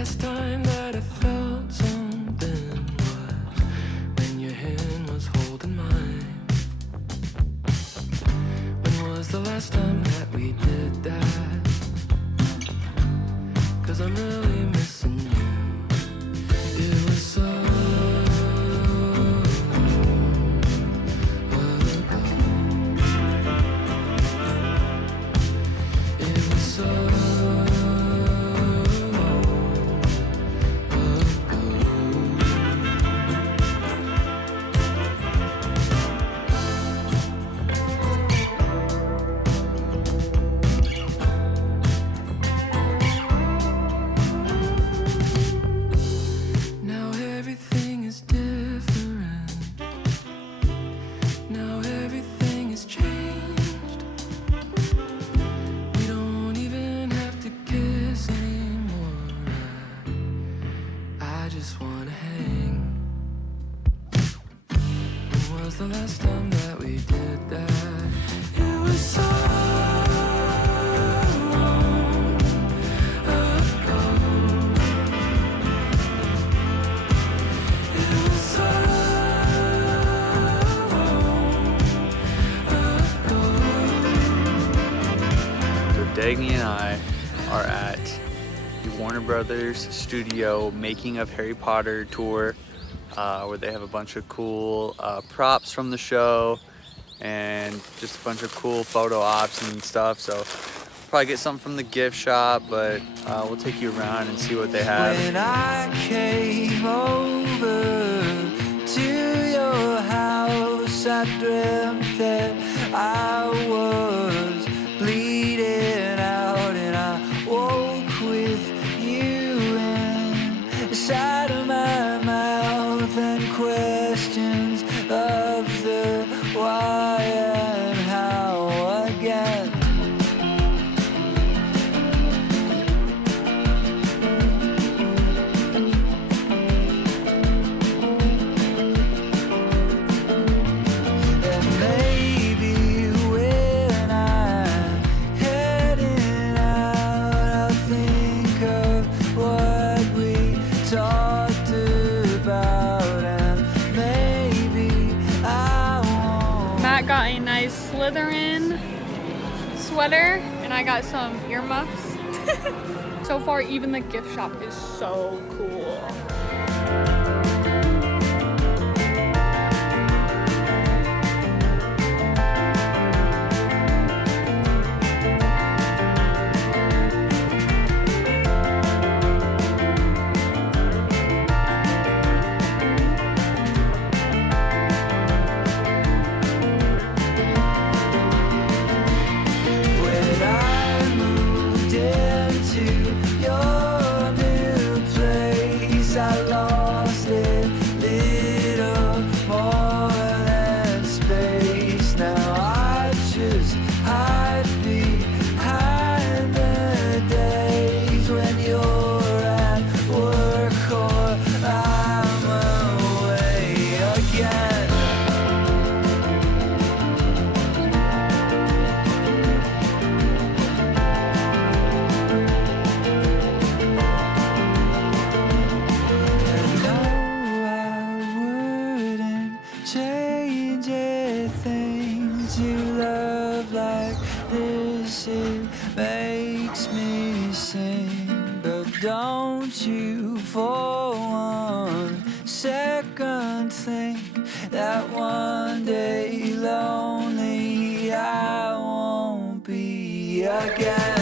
last time that I felt something was when your hand was holding mine. When was the last time that we did that? 'Cause I'm really missing you. It was so long ago. It was so long ago. Now everything is different. Now everything has changed. We don't even have to kiss anymore. I just wanna hang. When was the last time that we did that? It was so long ago. It was so long ago. So Dagny and I are at the Warner Brothers studio making of Harry Potter tour, where they have a bunch of cool props from the show and just a bunch of cool photo ops and stuff. So probably get something from the gift shop, but we'll take you around and see what they have. When I came over to your house, I dreamt that I was bleeding out, and I woke with you inside of my mouth, and questions of the why and how again. And maybe when I'm heading out, I'll think of what we talked about, and maybe I won't. Matt got a nice Slytherin sweater, and I got some earmuffs. So far, even the gift shop is so cool. When I moved into your new place, I lost a little more than space. Now I just hide behind the days when you're at work or I'm away again. And no, I wouldn't change a thing to love like this. It makes me sing. But don't you for one second think that one day lonely I won't be again.